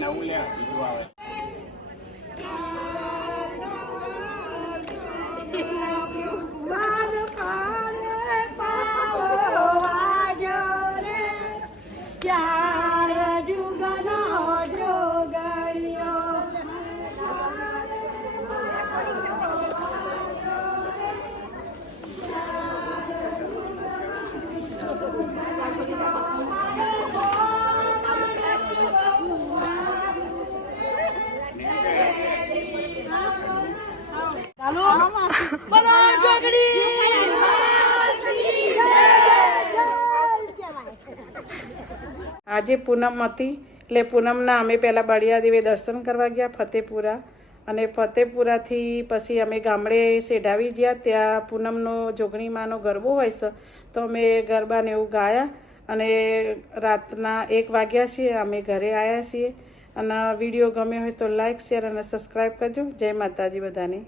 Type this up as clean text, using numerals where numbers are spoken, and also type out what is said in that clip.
નવું લે બીજું આવે આજે પૂનમ હતી એટલે પૂનમના અમે પહેલાં બળિયા દેવી દર્શન કરવા ગયા ફતેપુરા અને ફતેપુરાથી પછી અમે ગામડે સેઢાવી ગયા. ત્યાં પૂનમનો જોગણીમાંનો ગરબો હોય છે તો અમે ગરબાને એવું ગાયા અને રાતના 1 વાગ્યા છીએ અમે ઘરે આવ્યા છીએ. અને વિડીયો ગમ્યો હોય તો લાઈક શેર અને સબસ્ક્રાઈબ કરજો. જય માતાજી બધાને.